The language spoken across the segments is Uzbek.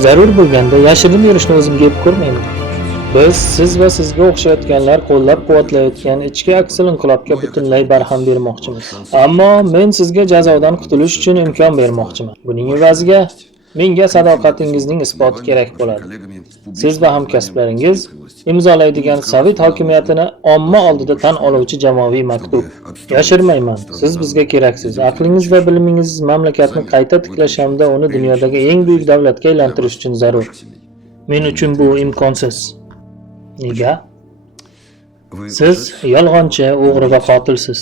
Zarur bo'lganda yashirinib yurishni o'zimga ep ko'rmayman. Biz siz va sizga o'xshayotganlar qo'llab-quvvatlayotgan ichki aksil inqilobga butunlay barham bermoqchimiz. Ammo men sizga jazodan qutulish uchun imkon bermoqchiman. Buning evaziga menga sadoqatingizning isboti kerak bo'ladi. Siz va hamkasblaringiz imzolaydigan Sovet hokimiyatini omma oldida tan oluvchi jamoaviy maktub. Yashirmayman, siz bizga keraksiz. Aqlingiz va bilimingiz mamlakatni qayta tiklash hamda uni dunyodagi eng buyuk davlatga aylantirish uchun zarur. Men uchun bu imkonsiz. Nega? Siz yolg'onchi, o'g'ri va qotilsiz.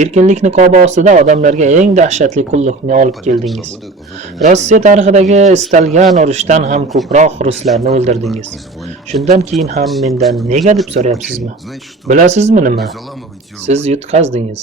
Erkinlik niqobi ostida odamlarga eng dahshatli qulluqni olib keldingiz. Rossiya tarixidagi istalgan urushdan ham ko'proq ruslarni o'ldirdingiz. Shundan keyin ham mendan nega deb so'rayapsizmi? Bilasizmi nima? Siz yutqazdingiz.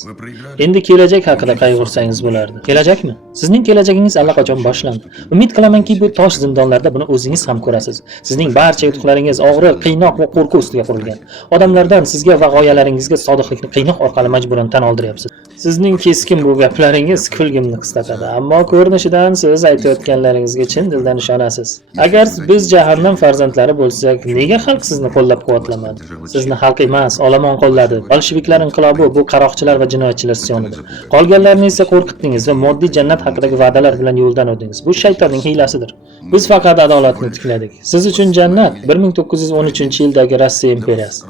Endi kelajak haqida qayg'ursangiz bo'lardi. Kelajakmi? Sizning kelajagingiz allaqachon boshlandi. Umid qilamanki, bu tosh zindonlarda buni o'zingiz ham ko'rasiz. Sizning barcha yutuqlaringiz og'riq, qiynoq va qo'rquv ustiga qurilgan. Odamlardan sizga va g'oyalaringizga sodiqlikni qiynoq orqali majburan tan oldiryapsiz. Sizning keskin bu gaplaringiz kulgimni qislatadi, ammo ko'rinishidan siz aytayotganlaringizga chin dildan ishonasiz. Agar biz jahannam farzandlari bo'lsak, nega xalq sizni qo'llab-quvvatlamadi? Sizni xalq emas, olomon qo'lladi. Bolsheviklar inqilobi bu qaroqchilar va jinoyatchilar isyonidir. Qolganlarni esa qo'rqitdingiz va moddiy jannat haqidagi va'dalar bilan yo'ldan o'rdingiz. Bu shaytonning hiylasidir. Biz faqat adolatni tikladik. Siz uchun jannat 1913-yildagi Rossiya imperiyasi.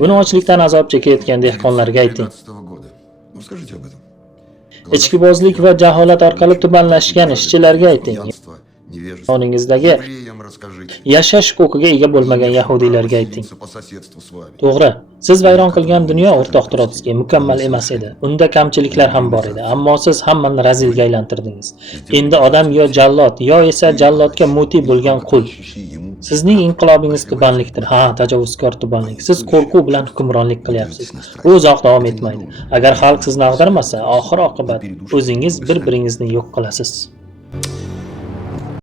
Buni ochlikdan azob chekayotgan dehqonlarga ayting. Ichkibozlik va jaholat orqali tubanlashgan ishchilarga ayting. Yoningizdagi yashash huquqiga ega bo'lmagan yahudiylarga ayting. To'g'ri, siz vayron qilgan dunyo o'rtoq Trotskiy mukammal emas edi. Unda kamchiliklar ham bor edi, ammo siz hammani razilga aylantirdingiz. Endi odam yo jallod, yo esa jallodga muti bo'lgan qul. Sizning inqilobingiz tubanlikdir. Ha, tajovuzkor tubanlik. Siz qo'rquv bilan hukmronlik qilyapsiz. Bu uzoq davom etmaydi. Agar xalq sizni ag'darmasa, oxir oqibat o'zingiz bir-biringizni yo'q qilasiz.